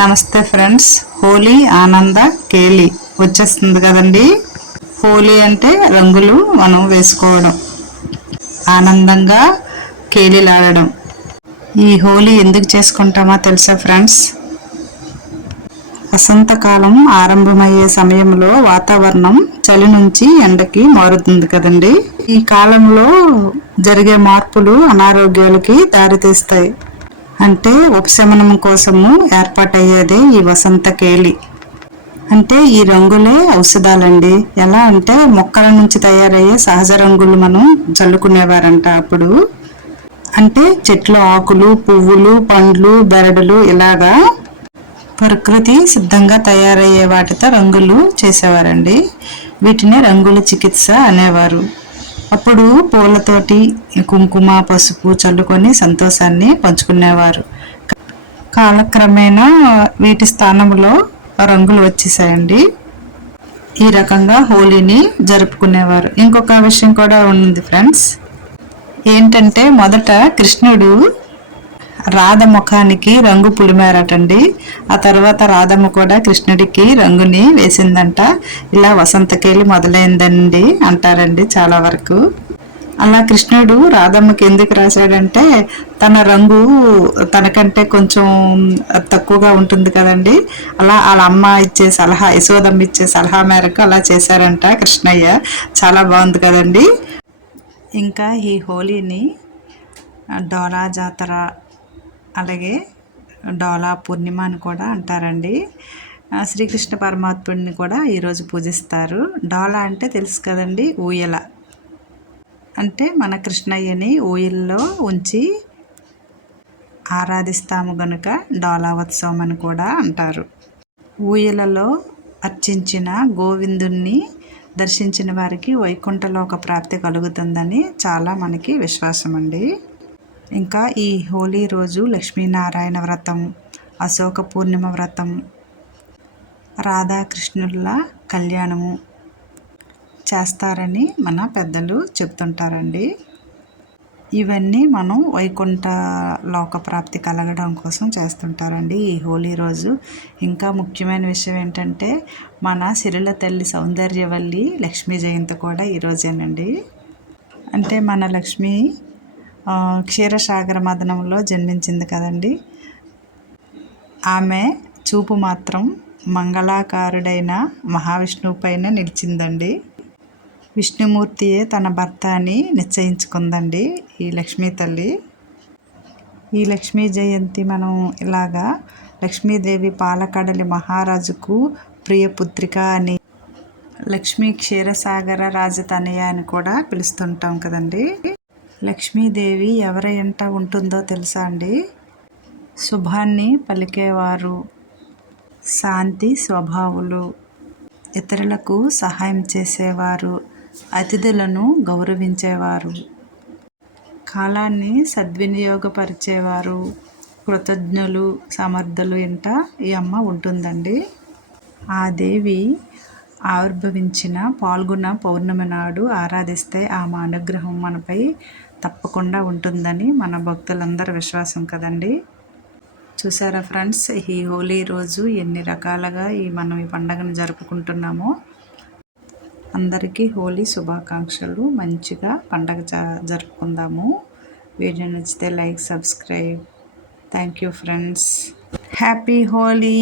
నమస్తే ఫ్రెండ్స్. హోలీ ఆనంద కేలి వచ్చేస్తుంది కదండి. హోలీ అంటే రంగులు మనం వేసుకోవడం ఆనందంగా కేలీలాడడం ఈ హోలీ ఎందుకు చేసుకుంటామో తెలుసా ఫ్రెండ్స్? వసంతకాలం ఆరంభమయ్యే సమయంలో వాతావరణం చలి నుంచి ఎండకి మారుతుంది కదండి. ఈ కాలంలో జరిగే మార్పులు అనారోగ్యాలకి దారితీస్తాయి. అంటే ఉపశమనం కోసము ఏర్పాటయ్యేదే ఈ వసంత కేలి అంటే ఈ రంగులే ఔషధాలండి. ఎలా అంటే మొక్కల నుంచి తయారయ్యే సహజ రంగులు మనం చల్లుకునేవారంట అప్పుడు. అంటే చెట్ల ఆకులు పువ్వులు పండ్లు బెరడులు ఇలాగా ప్రకృతి సిద్ధంగా తయారయ్యే వాటితో రంగులు చేసేవారండి. వీటిని రంగుల చికిత్స అనేవారు. అప్పుడు పూలతోటి కుంకుమ పసుపు చల్లుకొని సంతోషాన్ని పంచుకునేవారు. కాలక్రమేణా వీటి స్థానంలో రంగులు వచ్చేసాయండి ఈ రకంగా హోలీని జరుపుకునేవారు. ఇంకొక విషయం కూడా ఉంది ఫ్రెండ్స్. ఏంటంటే మొదట కృష్ణుడు రాధ ముఖానికి రంగు పులిమారటండి ఆ తర్వాత రాధమ్మ కూడా కృష్ణుడికి రంగుని వేసిందంట. ఇలా వసంతకేలి మొదలైందండి అంటారండి చాలా వరకు. అలా కృష్ణుడు రాధమ్మకి ఎందుకు రాశాడంటే తన రంగు తనకంటే కొంచెం తక్కువగా ఉంటుంది కదండి. అలా వాళ్ళ అమ్మ ఇచ్చే సలహా యశోదమ్మ ఇచ్చే సలహా మేరకు అలా చేశారంట కృష్ణయ్య. చాలా బాగుంది కదండి. ఇంకా ఈ హోలీని డోరా జాతర అలాగే డోలా పూర్ణిమ అని కూడా అంటారండి. శ్రీకృష్ణ పరమాత్ముడిని కూడా ఈరోజు పూజిస్తారు. డోలా అంటే తెలుసు కదండి ఊయల. అంటే మన కృష్ణయ్యని ఊయల్లో ఉంచి ఆరాధిస్తాము గనుక డోలా ఉత్సవం అని కూడా అంటారు. ఊయలలో అర్చించిన గోవిందుణ్ణి దర్శించిన వారికి వైకుంఠలోక ప్రాప్తి కలుగుతుందని చాలా మనకి విశ్వాసం అండి ఇంకా ఈ హోలీ రోజు లక్ష్మీనారాయణ వ్రతం అశోక పూర్ణిమ వ్రతం రాధాకృష్ణుల కళ్యాణము చేస్తారని మన పెద్దలు చెప్తుంటారండి. ఇవన్నీ మనం వైకుంఠ లోక ప్రాప్తి కలగడం కోసం చేస్తుంటారండి ఈ హోలీ రోజు. ఇంకా ముఖ్యమైన విషయం ఏంటంటే మన సిరిల తల్లి సౌందర్యవల్లి లక్ష్మీ జయంతి కూడా ఈరోజేనండి అంటే మన లక్ష్మి క్షీరసాగర మదనంలో జన్మించింది కదండి. ఆమె చూపు మాత్రం మంగళాకారుడైన మహావిష్ణువుపైన నిలిచిందండి. విష్ణుమూర్తియే తన భర్త అని నిశ్చయించుకుందండి ఈ లక్ష్మీ తల్లి. ఈ లక్ష్మీ జయంతి మనం ఇలాగా లక్ష్మీదేవి పాలకడలి మహారాజుకు ప్రియపుత్రిక అని లక్ష్మీ క్షీరసాగర రాజతనయ అని కూడా పిలుస్తుంటాం కదండి. లక్ష్మీదేవి ఎవరి ఎంట ఉంటుందో తెలుసా అండి? శుభాన్ని పలికేవారు. శాంతి స్వభావులు. ఇతరులకు సహాయం చేసేవారు. అతిథులను గౌరవించేవారు. కాలాన్ని సద్వినియోగపరిచేవారు. కృతజ్ఞులు సమర్థులు ఇంట ఈ అమ్మ ఉంటుందండి. ఆ దేవి ఆవిర్భవించిన పాల్గొన పౌర్ణమి నాడు ఆరాధిస్తే ఆమె అనుగ్రహం మనపై తప్పకుండా ఉంటుందని మన భక్తులందరి విశ్వాసం కదండి. చూసారా ఫ్రెండ్స్ ఈ హోలీ రోజు ఎన్ని రకాలుగా ఈ మనం ఈ పండగను జరుపుకుంటున్నామో. అందరికీ హోలీ శుభాకాంక్షలు. మంచిగా పండగ జరుపుకుందాము. వీడియో నచ్చితే like subscribe. Thank you friends. Happy Holi!